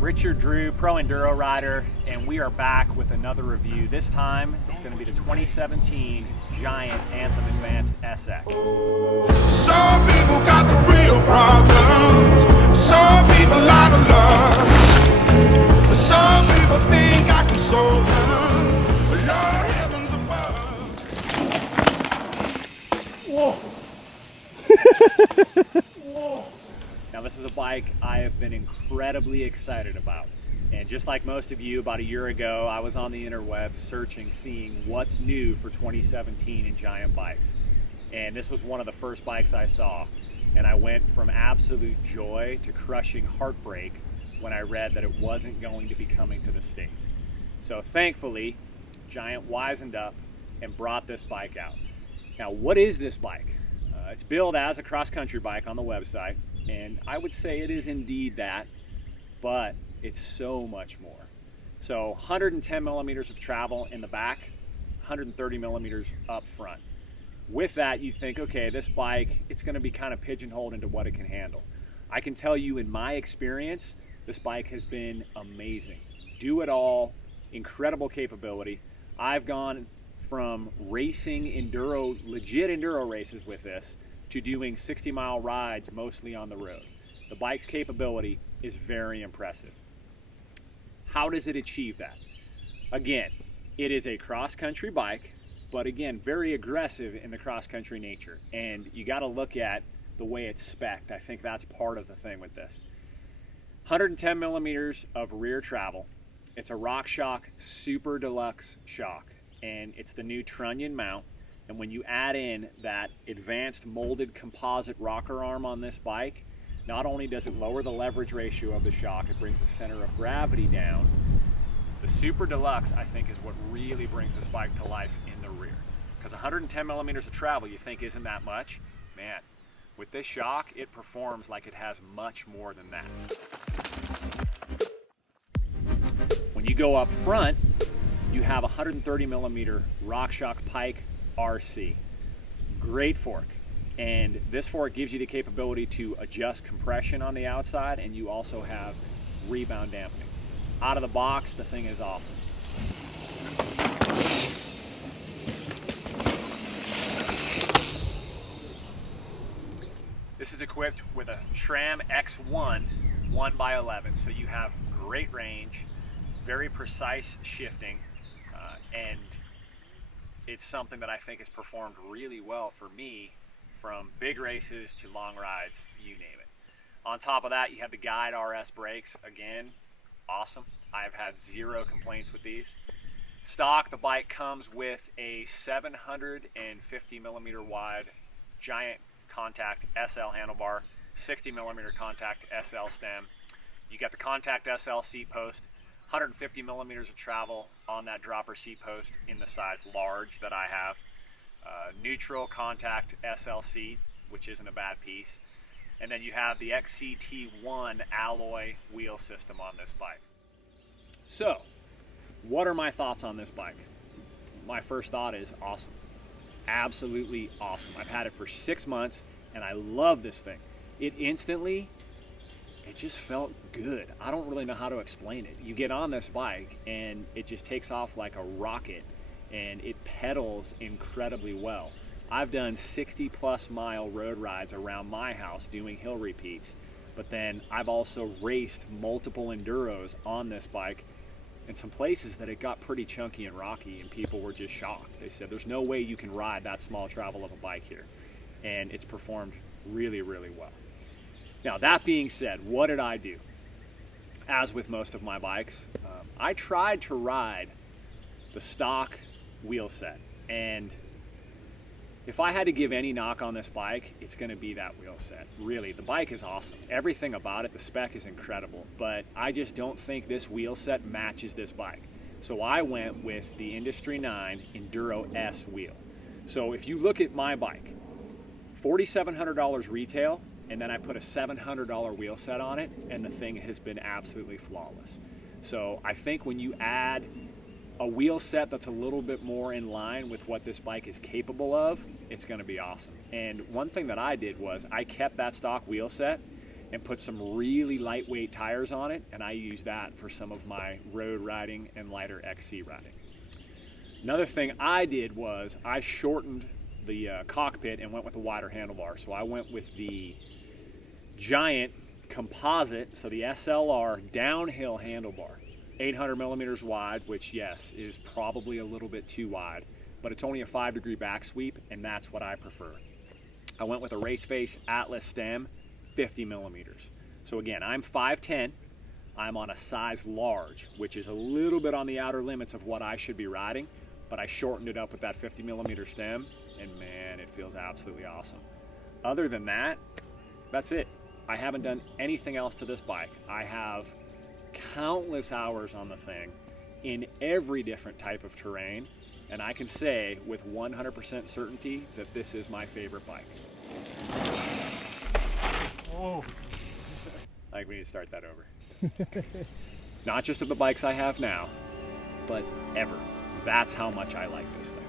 Richard Drew, pro enduro rider, and we are back with another review. This time it's going to be the 2017 Giant Anthem Advanced SX. Some people got the real problems, some people out of love, some people think I can solve them, but Lord heavens above. Whoa! Whoa! Now this is a bike I have been incredibly excited about. And just like most of you, about a year ago, I was on the interwebs searching, seeing what's new for 2017 in Giant bikes. And this was one of the first bikes I saw. And I went from absolute joy to crushing heartbreak when I read that it wasn't going to be coming to the States. So thankfully, Giant wisened up and brought this bike out. Now, what is this bike? It's billed as a cross-country bike on the website, and I would say it is indeed that, but it's so much more. So 110 millimeters of travel in the back, 130 millimeters up front. With that, you think, okay, this bike, it's going to be kind of pigeonholed into what it can handle. I can tell you in my experience, this bike has been amazing. Do it all, incredible capability. I've gone from racing enduro, legit enduro races with this, to doing 60-mile rides mostly on the road. The bike's capability is very impressive. How does it achieve that? Again, it is a cross-country bike, but again, very aggressive in the cross-country nature. And you got to look at the way it's spec'd. I think that's part of the thing with this. 110 millimeters of rear travel. It's a RockShox Super Deluxe shock, and it's the new trunnion mount. And when you add in that advanced molded composite rocker arm on this bike, not only does it lower the leverage ratio of the shock, it brings the center of gravity down. The Super Deluxe, I think, is what really brings this bike to life in the rear. Because 110 millimeters of travel, you think isn't that much? Man, with this shock, it performs like it has much more than that. When you go up front, you have 130 millimeter RockShox Pike RC. Great fork. And this fork gives you the capability to adjust compression on the outside, and you also have rebound dampening. Out of the box, the thing is awesome. This is equipped with a SRAM X1 1x11, so you have great range, very precise shifting, and it's something that I think has performed really well for me from big races to long rides, you name it. On top of that, you have the Guide RS brakes. Again, awesome. I've had zero complaints with these. Stock, the bike comes with a 750 millimeter wide Giant Contact SL handlebar, 60 millimeter Contact SL stem. You got the Contact SL seat post, 150 millimeters of travel on that dropper seat post in the size large that I have. Neutral Contact SL seat, which isn't a bad piece. And then you have the XCT1 alloy wheel system on this bike. So, what are my thoughts on this bike? My first thought is awesome. Absolutely awesome. I've had it for 6 months and I love this thing. It just felt good. I don't really know how to explain it. You get on this bike and it just takes off like a rocket and it pedals incredibly well. I've done 60+ mile road rides around my house doing hill repeats, but then I've also raced multiple enduros on this bike in some places that it got pretty chunky and rocky and people were just shocked. They said there's no way you can ride that small travel of a bike here, and it's performed really, really well. Now that being said, what did I do? As with most of my bikes, I tried to ride the stock wheel set, and if I had to give any knock on this bike, it's going to be that wheel set. Really, the bike is awesome. Everything about it, the spec is incredible, but I just don't think this wheel set matches this bike. So I went with the Industry 9 Enduro S wheel. So if you look at my bike, $4,700 retail, and then I put a $700 wheel set on it, and the thing has been absolutely flawless. So I think when you add a wheel set that's a little bit more in line with what this bike is capable of, it's going to be awesome. And one thing that I did was I kept that stock wheel set and put some really lightweight tires on it, and I use that for some of my road riding and lighter XC riding. Another thing I did was I shortened the cockpit and went with a wider handlebar. So I went with the Giant composite, so the SLR downhill handlebar, 800 millimeters wide, which yes, is probably a little bit too wide, but it's only a 5-degree back sweep, and that's what I prefer. I went with a race face Atlas stem, 50 millimeters. So again, I'm 5'10", I'm on a size large, which is a little bit on the outer limits of what I should be riding, but I shortened it up with that 50 millimeter stem, and man, it feels absolutely awesome. Other than that, that's it. I haven't done anything else to this bike. I have countless hours on the thing in every different type of terrain, and I can say with 100% certainty that this is my favorite bike. Oh. I think we need to start that over. Not just of the bikes I have now, but ever. That's how much I like this thing.